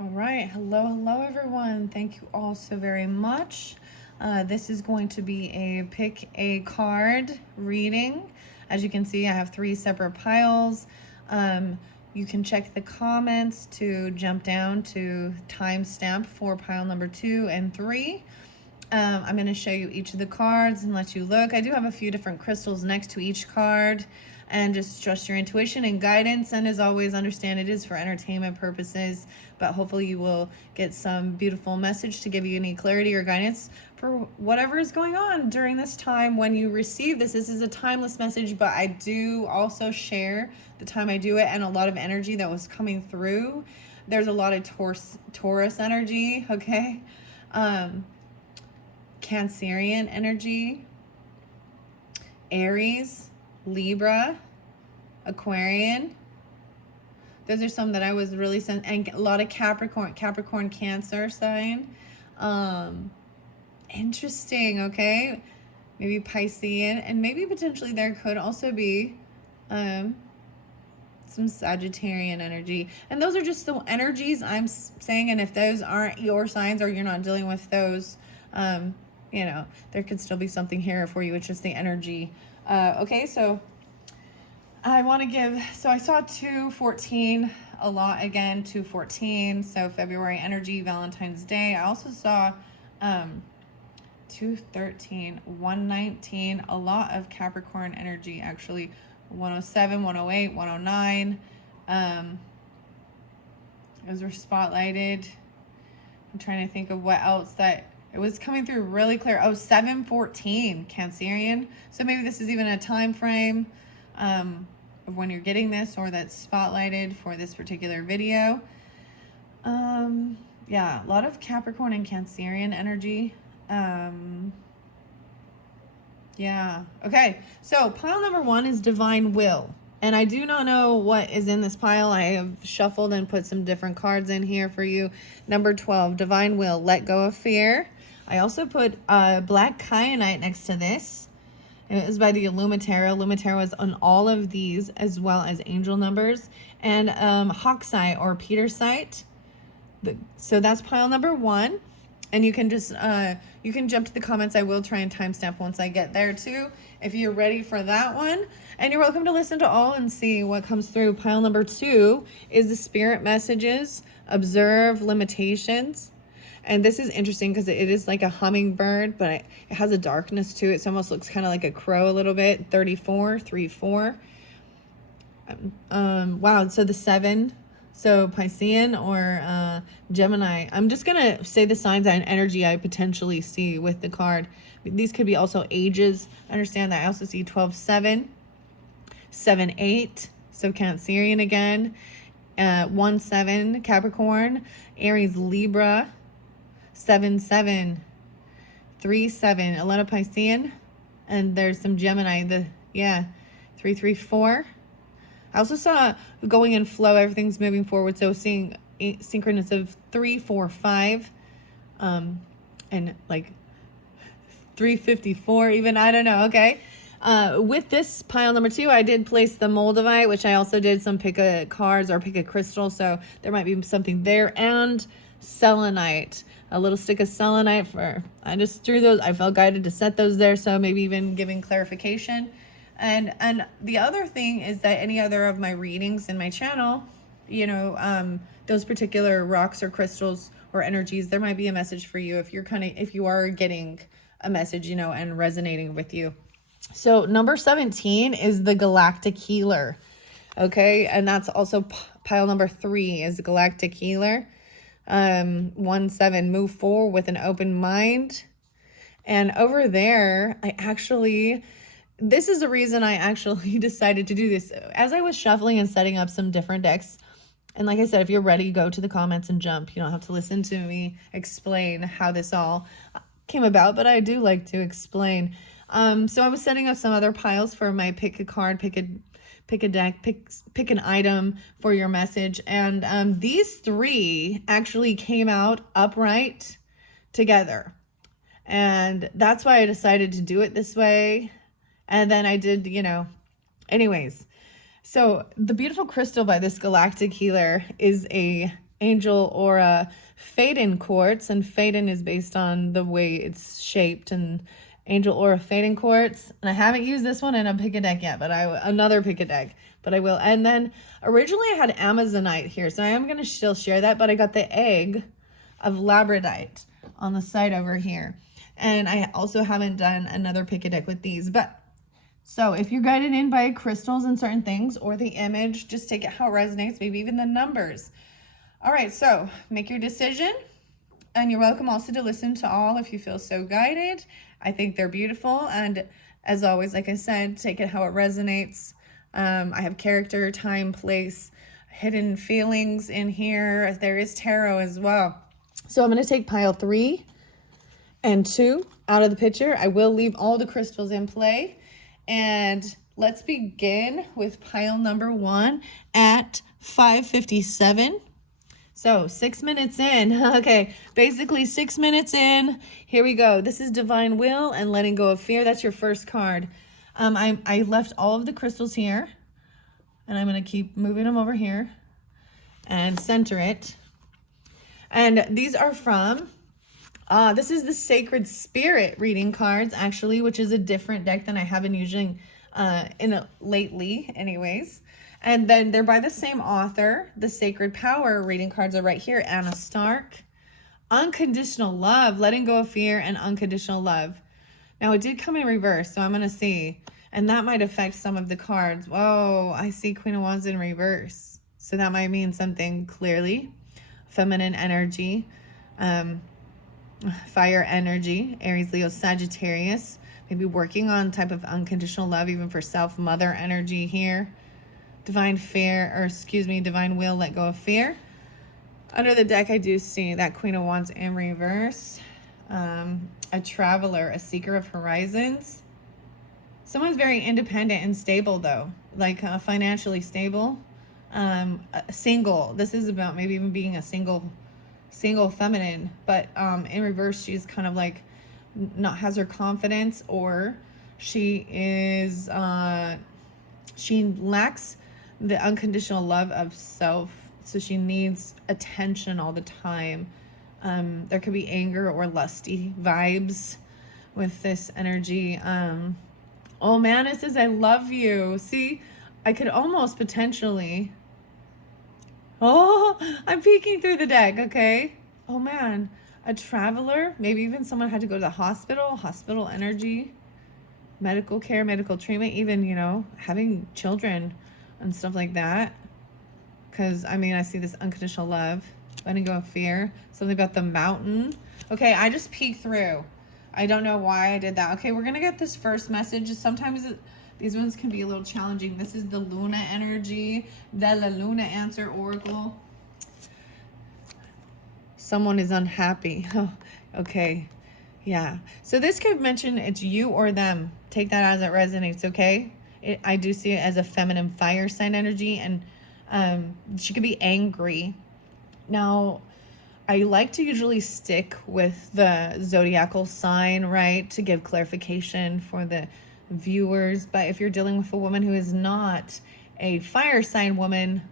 All right, hello everyone. Thank you all so very much. This is going to be a pick a card reading. As you can see, I have 3 separate piles. You can check the comments to jump down to timestamp for pile number 2 and 3. I'm going to show you each of the cards and let you look. I do have a few different crystals next to each card, and just trust your intuition and guidance. And as always, understand it is for entertainment purposes, but hopefully you will get some beautiful message to give you any clarity or guidance for whatever is going on during this time when you receive this. This is a timeless message, but I do also share the time I do it and a lot of energy that was coming through. There's a lot of Taurus energy, okay? Cancerian energy, Aries, Libra, Aquarian. Those are some that I was really and a lot of Capricorn, Cancer sign. Interesting, okay? Maybe Piscean, and maybe potentially there could also be some Sagittarian energy. And those are just the energies I'm saying, and if those aren't your signs or you're not dealing with those, you know, there could still be something here for you. It's just the energy. Okay, so I want to give, so I saw 214 a lot again, 214. So February energy, Valentine's Day. I also saw 213, 119, a lot of Capricorn energy actually. 107, 108, 109. Those were spotlighted. I'm trying to think of what else that it was coming through really clear. Oh, 714 Cancerian. So maybe this is even a time frame of when you're getting this, or that's spotlighted for this particular video. Yeah, a lot of Capricorn and Cancerian energy. Yeah. Okay. So pile number 1 is Divine Will. And I do not know what is in this pile. I have shuffled and put some different cards in here for you. Number 12, Divine Will, Let Go of Fear. I also put Black Kyanite next to this. It is by the Illumiterra. Illumiterra is on all of these, as well as angel numbers. And Hawksite or Petersite. So that's pile number 1. And you can just, you can jump to the comments. I will try and timestamp once I get there too, if you're ready for that one. And you're welcome to listen to all and see what comes through. Pile number 2 is the spirit messages, observe limitations. And this is interesting because it is like a hummingbird, but it has a darkness to it. It almost looks kind of like a crow a little bit. 34, 3-4. Wow, so the 7. So Piscean or Gemini. I'm just going to say the signs and energy I potentially see with the card. These could be also ages. Understand that. I also see 12-7, 7-8. So Cancerian again. 1-7 Capricorn. Aries, Libra. 7-7. 3-7. A lot of Piscean. And there's some Gemini. 3-3-4. I also saw going in flow, everything's moving forward. So seeing synchronous of 3-4-5, and like 3-54 even, I don't know. Okay. With this pile number 2, I did place the Moldavite, which I also did some pick a cards or pick a crystal. So there might be something there, and selenite, a little stick of selenite I just threw those. I felt guided to set those there. So maybe even giving clarification. And the other thing is that any other of my readings in my channel, you know, those particular rocks or crystals or energies, there might be a message for you if you are getting a message, you know, and resonating with you. So number 17 is the Galactic Healer. Okay. And that's also pile number 3 is the Galactic Healer. 1-7, move forward with an open mind. And over there, this is the reason I actually decided to do this. As I was shuffling and setting up some different decks, and like I said, if you're ready, go to the comments and jump. You don't have to listen to me explain how this all came about, but I do like to explain. So I was setting up some other piles for my pick a card, pick a deck, pick an item for your message. And these 3 actually came out upright together. And that's why I decided to do it this way. And then I did, you know, anyways. So the beautiful crystal by this Galactic Healer is a Angel Aura Faden quartz, and Faden is based on the way it's shaped, and Angel Aura Faden quartz. And I haven't used this one in a pick a deck yet, but another pick a deck, but I will. And then originally I had Amazonite here, so I am going to still share that, but I got the egg of labradorite on the side over here. And I also haven't done another pick a deck with these, but so if you're guided in by crystals and certain things or the image, just take it how it resonates, maybe even the numbers. All right, so make your decision, and you're welcome also to listen to all if you feel so guided. I think they're beautiful, and as always, like I said, take it how it resonates. I have character, time, place, hidden feelings in here. There is tarot as well. So I'm going to take pile 3 and 2 out of the picture. I will leave all the crystals in play. And let's begin with pile number 1 at 5:57. So 6 minutes in. Okay, basically 6 minutes in. Here we go. This is Divine Will and Letting Go of Fear. That's your first card. I left all of the crystals here, and I'm going to keep moving them over here and center it. And these are from, this is the Sacred Spirit reading cards, actually, which is a different deck than I have been using lately, anyways. And then they're by the same author. The Sacred Power reading cards are right here. Anna Stark. Unconditional Love, Letting Go of Fear, and Unconditional Love. Now, it did come in reverse, so I'm going to see. And that might affect some of the cards. Whoa, I see Queen of Wands in reverse. So that might mean something clearly. Feminine energy. Fire energy. Aries, Leo, Sagittarius. Maybe working on type of unconditional love, even for self. Mother energy here. Divine Will, Let Go of Fear. Under the deck, I do see that Queen of Wands in reverse. A traveler, a seeker of horizons. Someone's very independent and stable, though, like financially stable. Single. This is about maybe even being a single feminine, but in reverse, she's kind of like not has her confidence, or she is she lacks the unconditional love of self, so she needs attention all the time. There could be anger or lusty vibes with this energy. Oh man, it says I love you. See, I could almost potentially, oh, I'm peeking through the deck. Okay. Oh man, a traveler, maybe even someone had to go to the hospital energy, medical care, medical treatment, even, having children and stuff like that. Because, I see this unconditional love, letting go of fear, something about the mountain. Okay, I just peeked through. I don't know why I did that. Okay, we're going to get this first message. Sometimes these ones can be a little challenging. This is the Luna energy, the La Luna Answer Oracle. Someone is unhappy. Oh, okay. Yeah. So this could mention it's you or them. Take that as it resonates, okay? I do see it as a feminine fire sign energy, and she could be angry. Now, I like to usually stick with the zodiacal sign, right, to give clarification for the viewers. But if you're dealing with a woman who is not a fire sign woman,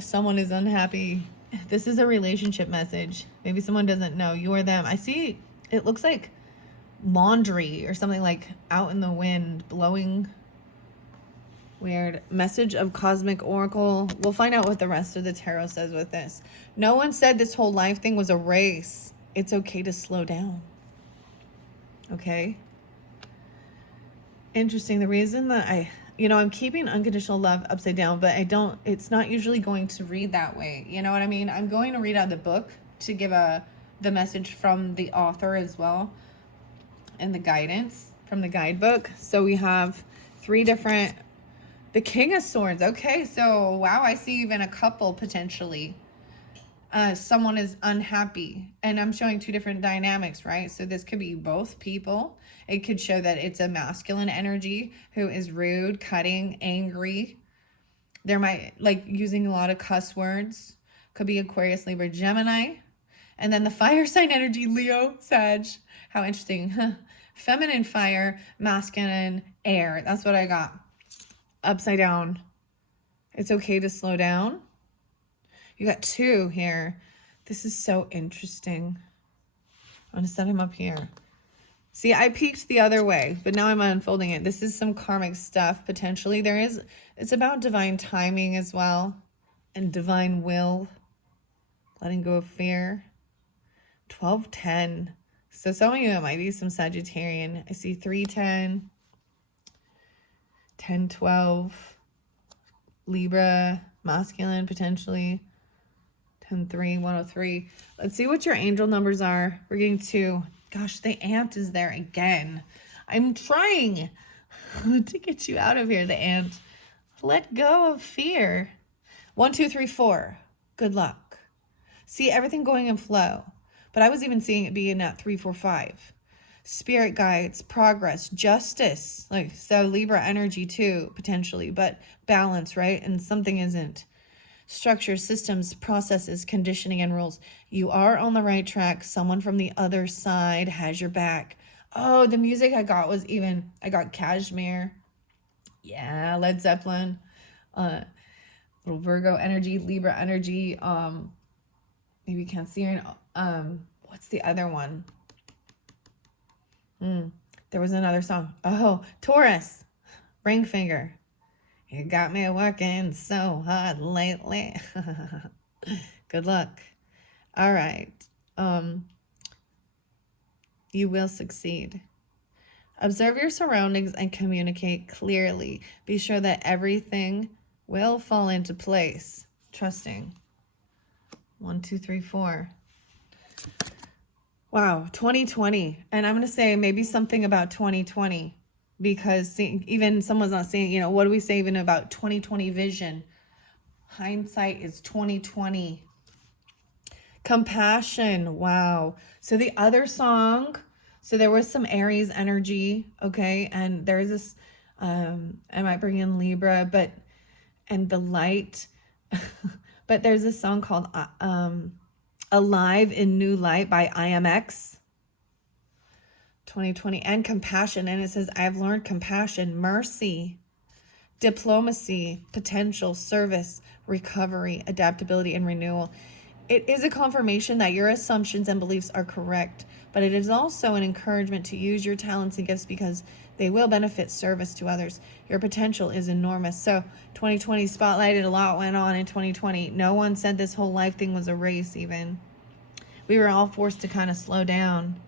someone is unhappy. This is a relationship message. Maybe someone doesn't know you or them. I see it looks like laundry or something, like out in the wind blowing. Weird. Message of Cosmic Oracle. We'll find out what the rest of the tarot says with this. No one said this whole life thing was a race. It's okay to slow down. Okay. Interesting. The reason that I'm keeping unconditional love upside down, but it's not usually going to read that way. You know what I mean? I'm going to read out the book to give the message from the author as well, and the guidance from the guidebook. So we have 3 different, the King of Swords. Okay, so wow, I see even a couple potentially. Someone is unhappy, and I'm showing 2 different dynamics, right? So this could be both people. It could show that it's a masculine energy who is rude, cutting, angry. There might, like, using a lot of cuss words. Could be Aquarius, Libra, Gemini. And then the fire sign energy, Leo, Sag. How interesting. Feminine fire, masculine air. That's what I got. Upside down. It's okay to slow down. You got 2 here. This is so interesting. I'm going to set him up here. See, I peeked the other way, but now I'm unfolding it. This is some karmic stuff, potentially. It's about divine timing as well, and divine will, letting go of fear. 12-10. So some of you, it might be some Sagittarian. I see 3-10, 10-12, Libra, masculine, potentially. 10-3, 103. Let's see what your angel numbers are. We're getting 2. Gosh, the ant is there again. I'm trying to get you out of here, the ant. Let go of fear. 1, 2, 3, 4. Good luck. See everything going in flow. But I was even seeing it being at 3, 4, 5. Spirit guides, progress, justice. Like, so Libra energy too, potentially, but balance, right? And something isn't. Structure, systems, processes, conditioning, and rules. You are on the right track. Someone from the other side has your back. Oh, the music I got was even, I got Kashmir. Yeah, Led Zeppelin. Little Virgo energy, Libra energy. Maybe Cancer. What's the other one? There was another song. Oh, Taurus. Ring finger. You got me working so hard lately. Good luck. All right. You will succeed. Observe your surroundings and communicate clearly. Be sure that everything will fall into place. Trusting. 1, 2, 3, 4. Wow, 2020. And I'm going to say maybe something about 2020. Because even someone's not saying, you know, what do we say even about 2020 vision? Hindsight is 2020. Compassion. Wow. So the other song, so there was some Aries energy, okay? And there's this, I might bring in Libra, and the light. But there's a song called Alive in New Light by IMX. 2020, and compassion. And it says, I've learned compassion, mercy, diplomacy, potential, service, recovery, adaptability, and renewal. It is a confirmation that your assumptions and beliefs are correct, but it is also an encouragement to use your talents and gifts because they will benefit service to others. Your potential is enormous. So 2020 spotlighted, a lot went on in 2020. No one said this whole life thing was a race even. We were all forced to kind of slow down.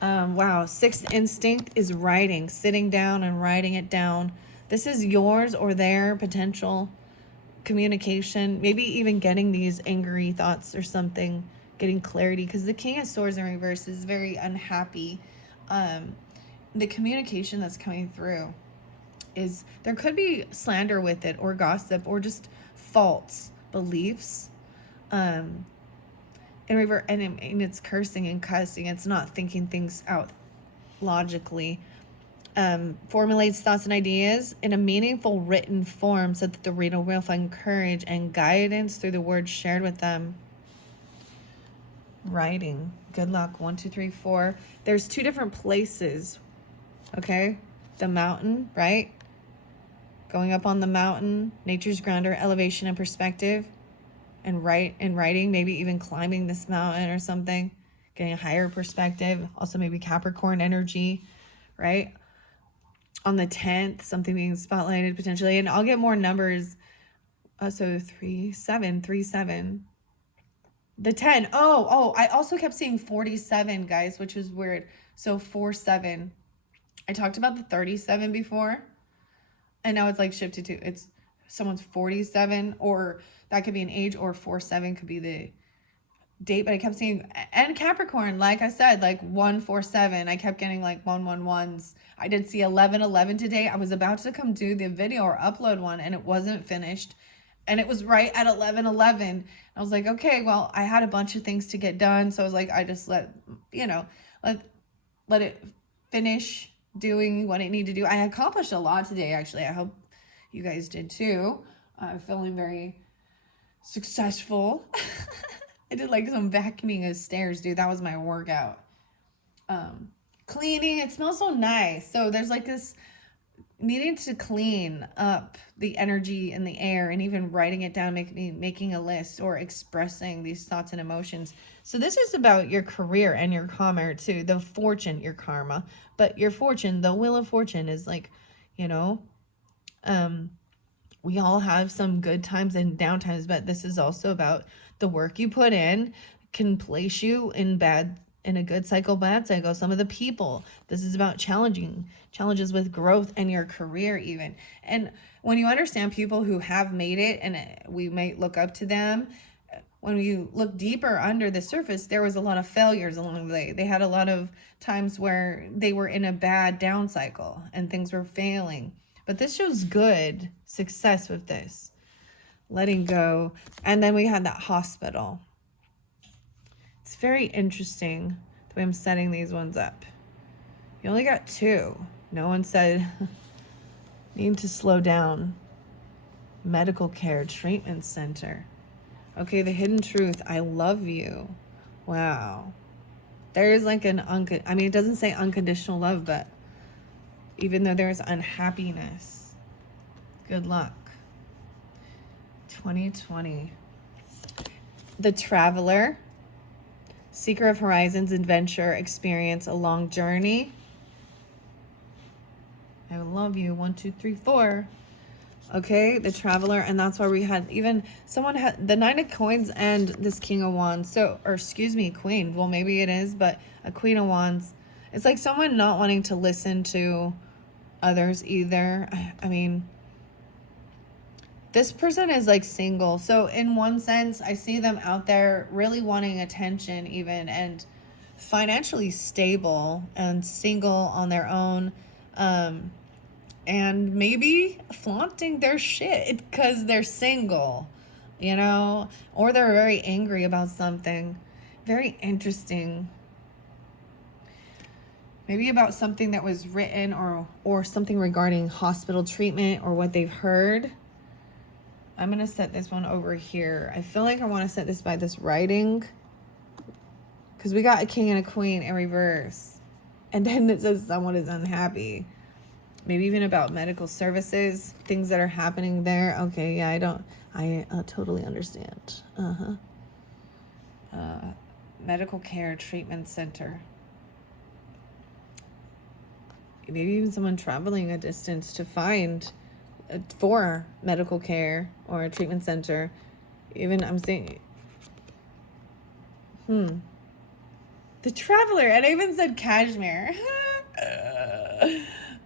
Wow, 6th instinct is writing, sitting down and writing it down. This is yours or their potential communication, maybe even getting these angry thoughts or something, getting clarity, because the King of Swords in reverse is very unhappy. The communication that's coming through is, there could be slander with it, or gossip, or just false beliefs. And it's cursing and cussing. It's not thinking things out logically. Formulates thoughts and ideas in a meaningful written form so that the reader will find courage and guidance through the words shared with them. Writing. Good luck. 1, 2, 3, 4. There's 2 different places. Okay? The mountain, right? Going up on the mountain. Nature's grandeur, elevation, and perspective. And writing, maybe even climbing this mountain or something, getting a higher perspective. Also maybe Capricorn energy, right? On the 10th, something being spotlighted potentially. And I'll get more numbers. So 3, 7, 3, 7. The 10. Oh, I also kept seeing 47, guys, which is weird. So 4, 7. I talked about the 37 before. And now it's like shifted to, it's someone's 47, or that could be an age, or 4-7 could be the date. But I kept seeing, and Capricorn, like I said, like 1-4-7. I kept getting like 1-1-1s. I did see 11-11 today. I was about to come do the video or upload one, and it wasn't finished, and it was right at 11-11. I was like, okay, well, I had a bunch of things to get done, so I was like, I just let it finish doing what it needed to do. I accomplished a lot today, actually. I hope you guys did too. I'm feeling very successful. I did like some vacuuming of stairs, dude. That was my workout. Cleaning. It smells so nice. So there's like this, needing to clean up the energy in the air, and even writing it down, making a list, or expressing these thoughts and emotions. So this is about your career and your karma too. The fortune, your karma, but your fortune, the wheel of fortune is like, you know, we all have some good times and down times, but this is also about the work you put in can place you in a good cycle, bad cycle. Some of the people, this is about challenges with growth and your career even. And when you understand people who have made it, and we might look up to them, when you look deeper under the surface, there was a lot of failures along the way. They had a lot of times where they were in a bad down cycle and things were failing. But this shows good success with this. Letting go. And then we had that hospital. It's very interesting the way I'm setting these ones up. You only got 2. No one said need to slow down. Medical care, treatment center. Okay, the hidden truth. I love you. Wow. There is like it doesn't say unconditional love, but even though there's unhappiness, good luck. 2020. The traveler. Seeker of horizons, adventure, experience, a long journey. I love you. 1, 2, 3, 4. Okay, the traveler, and that's why we had even someone had the 9 of coins and this King of Wands. So, or excuse me, Queen. Well, maybe it is, but a Queen of Wands. It's like someone not wanting to listen to others either. I mean, this person is like single. So in one sense, I see them out there really wanting attention even, and financially stable and single on their own. And maybe flaunting their shit because they're single, you know, or they're very angry about something. Very interesting. Maybe about something that was written, or something regarding hospital treatment or what they've heard. I'm going to set this one over here. I feel like I want to set this by this writing, because we got a king and a queen in reverse. And then it says someone is unhappy. Maybe even about medical services, things that are happening there. Okay, yeah, I totally understand. Medical care, treatment center. Maybe even someone traveling a distance to find for medical care or a treatment center. Even I'm saying, the traveler, and I even said cashmere.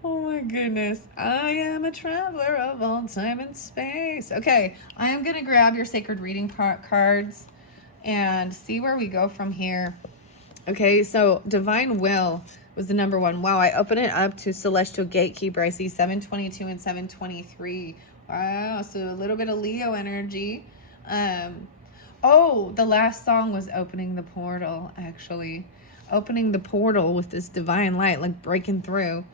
Oh my goodness. I am a traveler of all time and space. Okay, I am going to grab your sacred reading cards and see where we go from here. Okay, so Divine Will was the number 1. Wow, I open it up to Celestial Gatekeeper. I see 722 and 723. Wow, so a little bit of Leo energy. Oh, the last song was Opening the Portal, actually. Opening the portal with this divine light, like breaking through.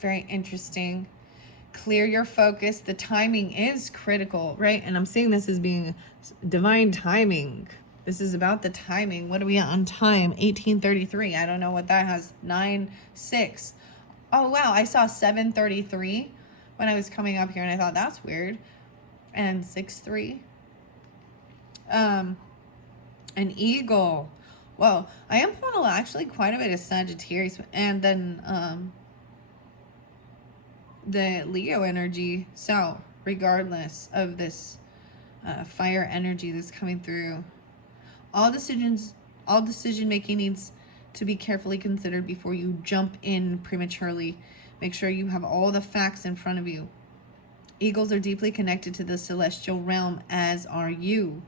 Very interesting. Clear your focus. The timing is critical, right? And I'm seeing this as being divine timing. This is about the timing. What are we at on time? 1833. I don't know what that has. 9/6. Oh, wow. I saw 7:33 when I was coming up here, and I thought that's weird. And 6/3. An eagle. Whoa. I am pulling actually quite a bit of Sagittarius. And then the Leo energy. So regardless of this fire energy that's coming through, all decision making needs to be carefully considered before you jump in prematurely. Make sure you have all the facts in front of you. Eagles are deeply connected to the celestial realm, as are you.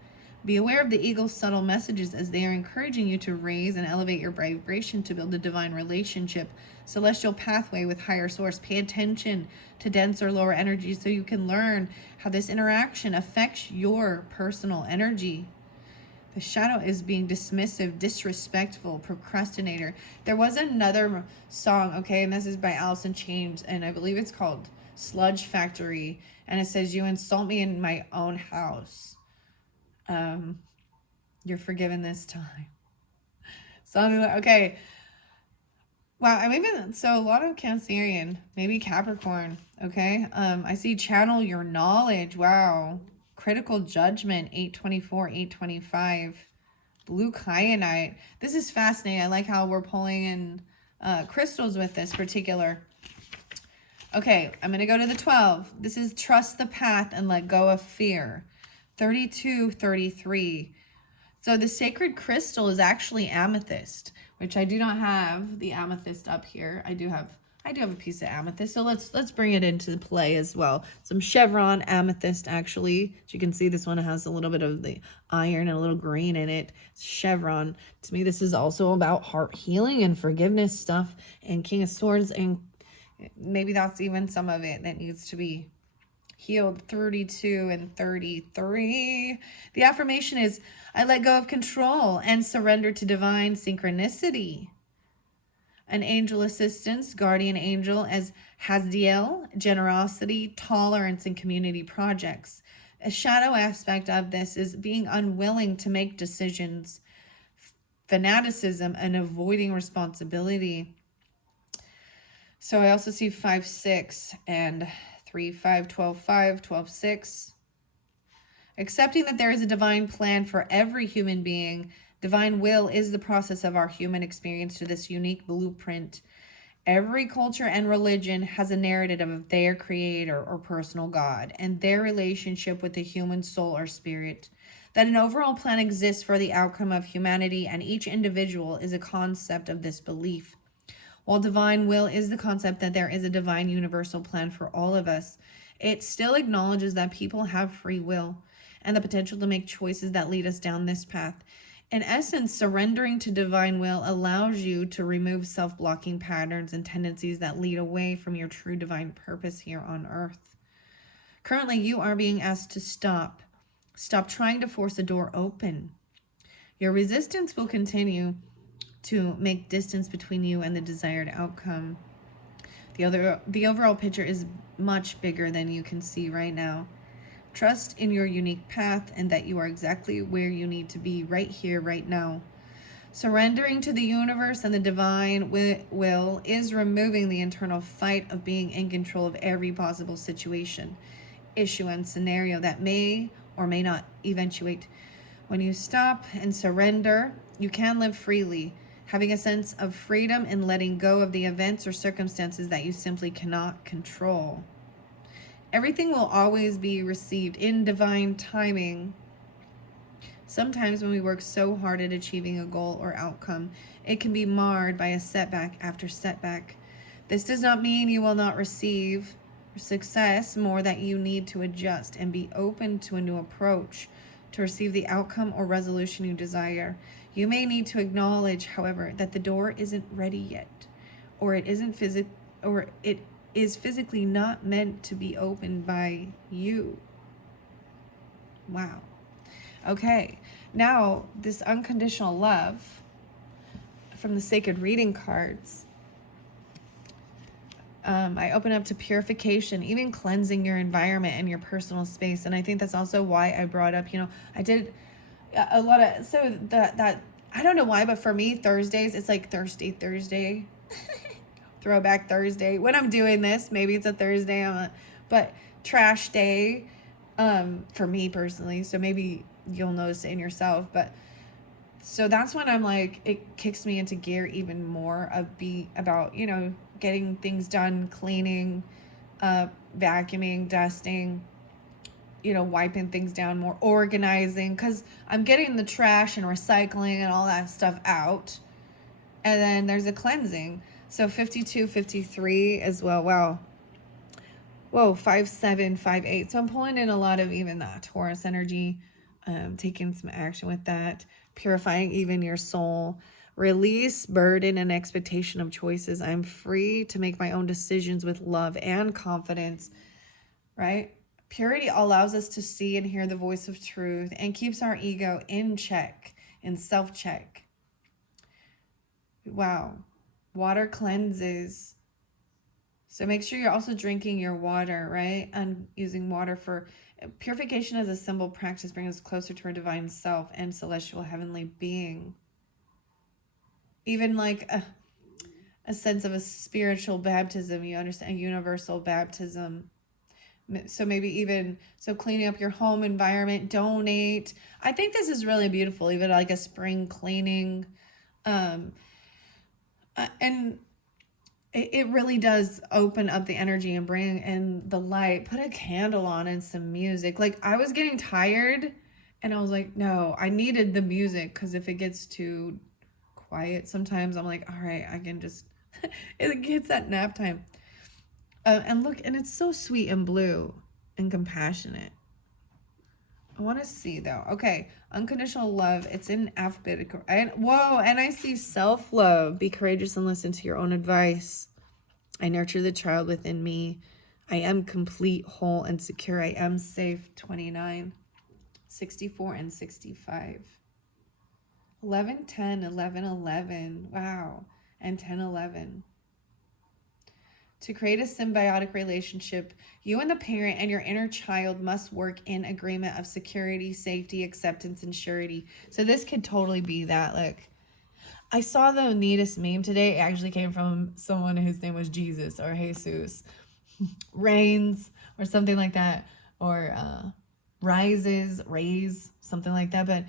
Be aware of the eagle's subtle messages, as they are encouraging you to raise and elevate your vibration to build a divine relationship, celestial pathway with higher source. Pay attention to denser, lower energy so you can learn how this interaction affects your personal energy. The shadow is being dismissive, disrespectful, procrastinator. There was another song, okay, and this is by Alice in Chains, and I believe it's called Sludge Factory, and it says, "You insult me in my own house. You're forgiven this time." Something like, okay. Wow, I'm even, so a lot of Cancerian, maybe Capricorn, okay? I see channel your knowledge, wow. Critical judgment, 824, 825. Blue kyanite. This is fascinating. I like how we're pulling in crystals with this particular. Okay, I'm going to go to the 12. This is trust the path and let go of fear. 32, 33. So the sacred crystal is actually amethyst, which I do not have the amethyst up here. I do have a piece of amethyst. So let's bring it into play as well. Some chevron amethyst, actually. As you can see, this one has a little bit of the iron and a little green in it. It's chevron. To me, this is also about heart healing and forgiveness stuff, and King of Swords, and maybe that's even some of it that needs to be healed. 32 and 33. The affirmation is, I let go of control and surrender to divine synchronicity. An angel assistance, guardian angel as Hasdiel, generosity, tolerance, and community projects. A shadow aspect of this is being unwilling to make decisions, fanaticism, and avoiding responsibility. So I also see 5, 6, and 3, 5, 12, 5, 12, 6. Accepting that there is a divine plan for every human being. Divine will is the process of our human experience to this unique blueprint. Every culture and religion has a narrative of their creator or personal God and their relationship with the human soul or spirit. That an overall plan exists for the outcome of humanity, and each individual is a concept of this belief. While divine will is the concept that there is a divine universal plan for all of us, it still acknowledges that people have free will and the potential to make choices that lead us down this path. In essence, surrendering to divine will allows you to remove self-blocking patterns and tendencies that lead away from your true divine purpose here on earth. Currently, you are being asked to stop. Stop trying to force a door open. Your resistance will continue to make distance between you and the desired outcome. The overall picture is much bigger than you can see right now. Trust in your unique path and that you are exactly where you need to be right here, right now. Surrendering to the universe and the divine will is removing the internal fight of being in control of every possible situation, issue, and scenario that may or may not eventuate. When you stop and surrender, you can live freely, having a sense of freedom and letting go of the events or circumstances that you simply cannot control. Everything will always be received in divine timing. Sometimes when we work so hard at achieving a goal or outcome, it can be marred by a setback after setback. This does not mean you will not receive success, more that you need to adjust and be open to a new approach to receive the outcome or resolution you desire. You may need to acknowledge, however, that the door isn't ready yet, or it is physically not meant to be opened by you. Wow. Okay, now this unconditional love from the sacred reading cards. I open up to purification, even cleansing your environment and your personal space. And I think that's also why I brought up, I did a lot of, so that I don't know why, but for me, Thursdays, it's like Thirsty Thursday, Throwback Thursday. When I'm doing this, maybe it's a Thursday, but trash day, for me personally. So maybe you'll notice it in yourself, but so that's when I'm like, it kicks me into gear even more about, getting things done, cleaning, vacuuming, dusting, wiping things down more, organizing, because I'm getting the trash and recycling and all that stuff out. And then there's a cleansing. So 52, 53 as well. Wow. Whoa, 5, 7, 5, 8. So I'm pulling in a lot of even that Taurus energy, taking some action with that, purifying even your soul. Release burden and expectation of choices. I'm free to make my own decisions with love and confidence, right? Purity allows us to see and hear the voice of truth and keeps our ego in check, in self-check. Wow. Water cleanses. So make sure you're also drinking your water, right? And using water for purification as a simple practice brings us closer to our divine self and celestial heavenly being. Even like a sense of a spiritual baptism. You understand, a universal baptism. So maybe even, so cleaning up your home environment, donate. I think this is really beautiful, even like a spring cleaning. And it really does open up the energy and bring in the light. Put a candle on and some music. Like, I was getting tired and I was like, no, I needed the music, because if it gets too quiet sometimes, I'm like, all right, I can just, it gets that nap time. And look, and it's so sweet and blue and compassionate. I want to see though. Okay, unconditional love. It's in alphabetical. Whoa, and I see self-love. Be courageous and listen to your own advice. I nurture the child within me. I am complete, whole, and secure. I am safe. 29, 64, and 65. 11, 10, 11, 11. Wow. And 10, 11. To create a symbiotic relationship, you and the parent and your inner child must work in agreement of security, safety, acceptance, and surety. So this could totally be that. Like, I saw the neatest meme today. It actually came from someone whose name was Jesus or Jesus. Reigns or something like that. Or raise, something like that. But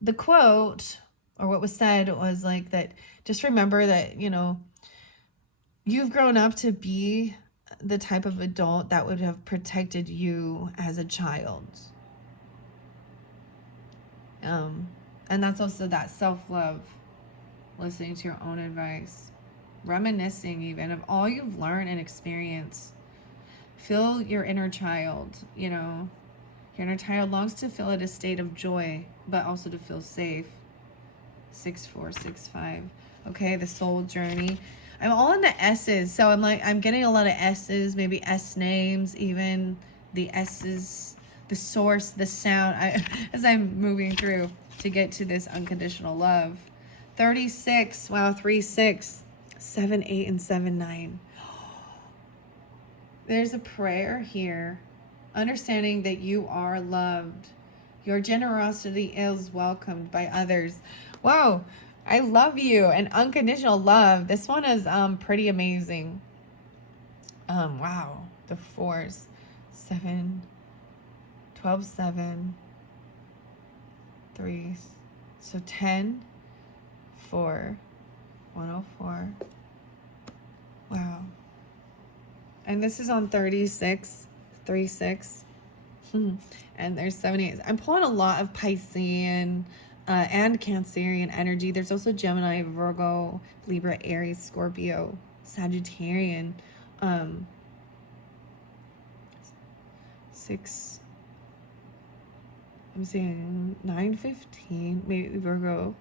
the quote, or what was said, was like that, just remember that, you've grown up to be the type of adult that would have protected you as a child. And that's also that self-love, listening to your own advice, reminiscing even of all you've learned and experienced. Feel your inner child, Your inner child longs to feel at a state of joy, but also to feel safe. 6465. Okay, the soul journey. I'm all in the S's, so I'm getting a lot of S's, maybe S names, even the S's, the source, the sound, as I'm moving through to get to this unconditional love. 36, wow, 3, 6, 7, 8, and 7, 9. There's a prayer here. Understanding that you are loved. Your generosity is welcomed by others. Whoa, I love you. And unconditional love. This one is pretty amazing. Wow. The 4s. 7, 12, 7, 3. So 10, 4, 104. Wow. And this is on 36, 3, 6. And there's 78. I'm pulling a lot of Piscean and Cancerian energy. There's also Gemini, Virgo, Libra, Aries, Scorpio, Sagittarian. 6. I'm seeing 9:15, maybe Virgo,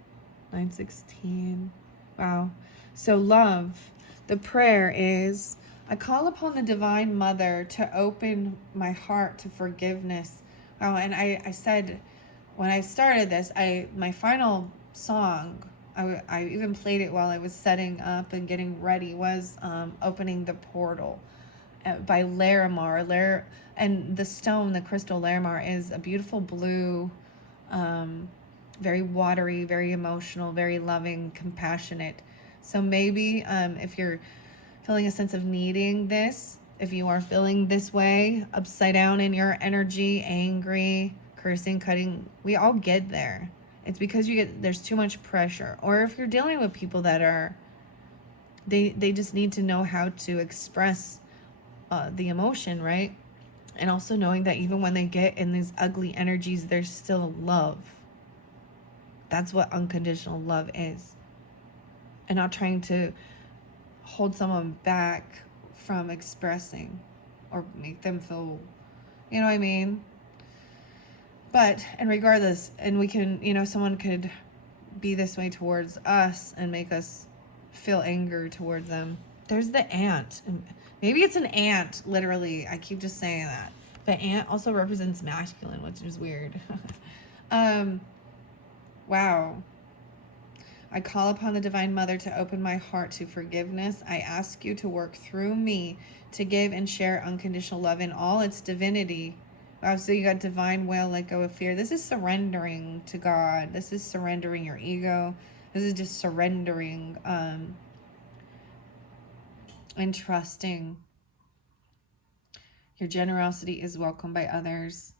9:16. Wow. So love. The prayer is, I call upon the Divine Mother to open my heart to forgiveness. Wow, and I said, when I started this, my final song, I even played it while I was setting up and getting ready, was Opening the Portal by Larimar. And the stone, the crystal Larimar, is a beautiful blue, very watery, very emotional, very loving, compassionate. So maybe if you're feeling a sense of needing this, if you are feeling this way, upside down in your energy, angry, cursing, cutting, we all get there. It's because there's too much pressure. Or if you're dealing with people that are, they just need to know how to express the emotion, right? And also knowing that even when they get in these ugly energies, there's still love. That's what unconditional love is. And not trying to hold someone back from expressing or make them feel, you know what I mean? But, and regardless, and we can, someone could be this way towards us and make us feel anger towards them. There's the ant. Maybe it's an ant, literally. I keep just saying that. But ant also represents masculine, which is weird. Wow. I call upon the Divine Mother to open my heart to forgiveness. I ask you to work through me to give and share unconditional love in all its divinity. Wow, so you got divine will, let go of fear. This is surrendering to God. This is surrendering your ego. This is just surrendering and trusting. Your generosity is welcomed by others.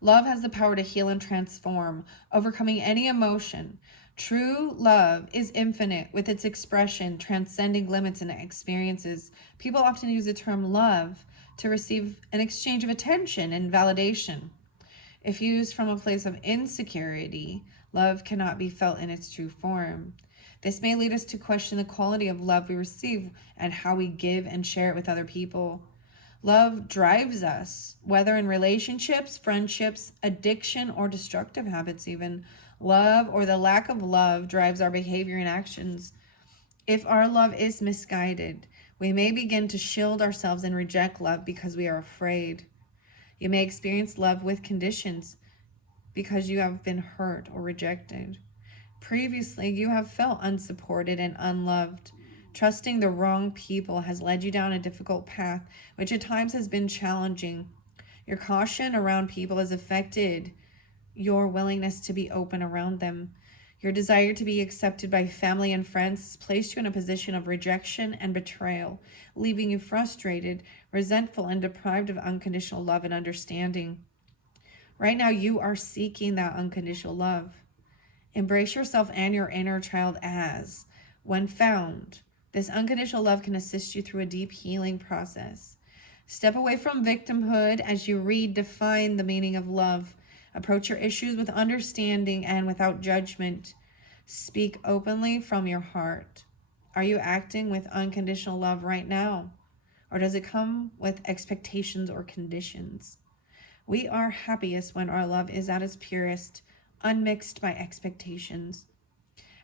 Love has the power to heal and transform, overcoming any emotion. True love is infinite with its expression, transcending limits and experiences. People often use the term love to receive an exchange of attention and validation. If used from a place of insecurity, love cannot be felt in its true form. This may lead us to question the quality of love we receive and how we give and share it with other people. Love drives us, whether in relationships, friendships, addiction, or destructive habits even. Love or the lack of love drives our behavior and actions. If our love is misguided, we may begin to shield ourselves and reject love because we are afraid. You may experience love with conditions because you have been hurt or rejected. Previously, you have felt unsupported and unloved. Trusting the wrong people has led you down a difficult path, which at times has been challenging. Your caution around people has affected your willingness to be open around them. Your desire to be accepted by family and friends has placed you in a position of rejection and betrayal, leaving you frustrated, resentful, and deprived of unconditional love and understanding. Right now, you are seeking that unconditional love. Embrace yourself and your inner child as, when found, this unconditional love can assist you through a deep healing process. Step away from victimhood as you redefine the meaning of love. Approach your issues with understanding and without judgment. Speak openly from your heart. Are you acting with unconditional love right now? Or does it come with expectations or conditions? We are happiest when our love is at its purest, unmixed by expectations.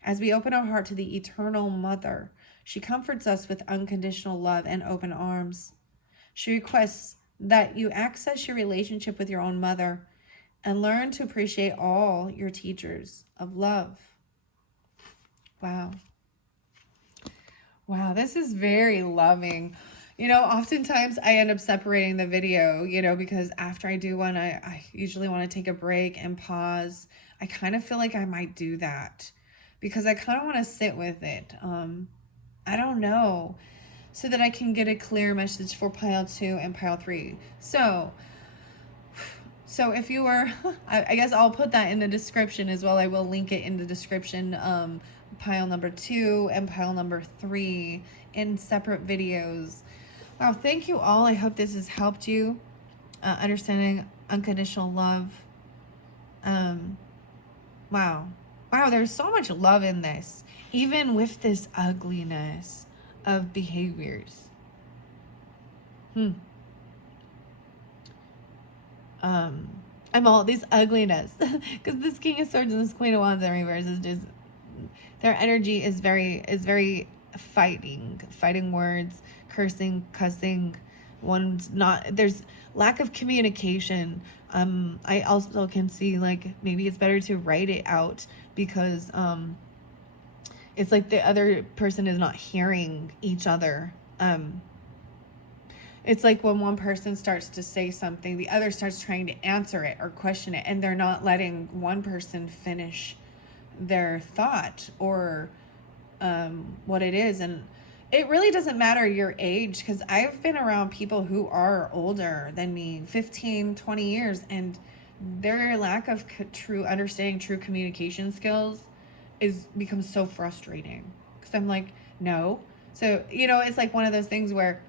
As we open our heart to the eternal Mother, she comforts us with unconditional love and open arms. She requests that you access your relationship with your own mother and learn to appreciate all your teachers of love. Wow. Wow, this is very loving. Oftentimes I end up separating the video, because after I do one, I usually want to take a break and pause. I kind of feel like I might do that because I kind of want to sit with it. I don't know, so that I can get a clear message for pile 2 and pile 3. So if you were, I guess I'll put that in the description as well. I will link it in the description, pile number 2 and pile number 3 in separate videos. Wow, thank you all. I hope this has helped you understanding unconditional love. Wow, there's so much love in this, even with this ugliness of behaviors. I'm all this ugliness because this King of Swords and this Queen of Wands in reverse is just, their energy is very fighting words, cursing, cussing. There's lack of communication. I also can see like maybe it's better to write it out because it's like the other person is not hearing each other. It's like when one person starts to say something, the other starts trying to answer it or question it, and they're not letting one person finish their thought or what it is. And it really doesn't matter your age, because I've been around people who are older than me, 15, 20 years, and their lack of true understanding, true communication skills becomes so frustrating. Because I'm like, no. So, it's like one of those things where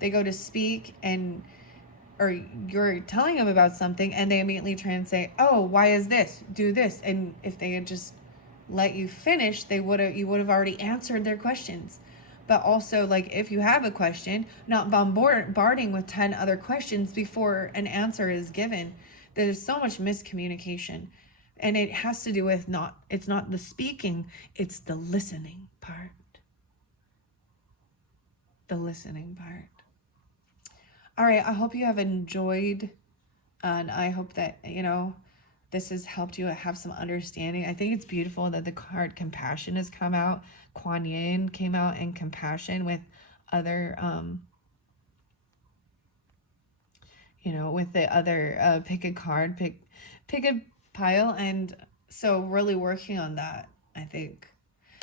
they go to speak or you're telling them about something and they immediately try and say, oh, why is this? Do this. And if they had just let you finish, you would have already answered their questions. But also, like, if you have a question, not bombarding with 10 other questions before an answer is given. There's so much miscommunication. And it has to do with it's not the speaking, it's the listening part. The listening part. All right, I hope you have enjoyed, and I hope that, this has helped you have some understanding. I think it's beautiful that the card Compassion has come out. Kuan Yin came out in Compassion with other, with the other, pick a card, pick a pile. And so really working on that, I think.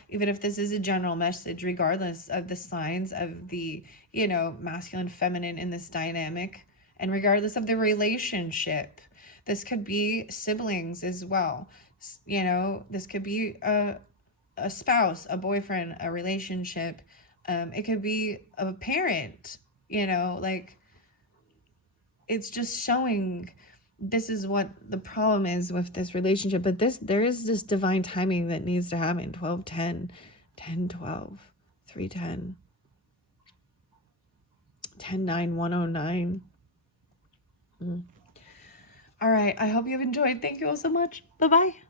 even if this is a general message, regardless of the signs of the, you know, masculine, feminine in this dynamic, and regardless of the relationship. This could be siblings as well. You know, this could be a spouse, a boyfriend, a relationship. It could be a parent, you know, like it's just showing this is what the problem is with this relationship. But there is this divine timing that needs to happen. 12, 10, 10, 12, 3, 10, 10, 9, 109. All right. I hope you've enjoyed. Thank you all so much. Bye-bye.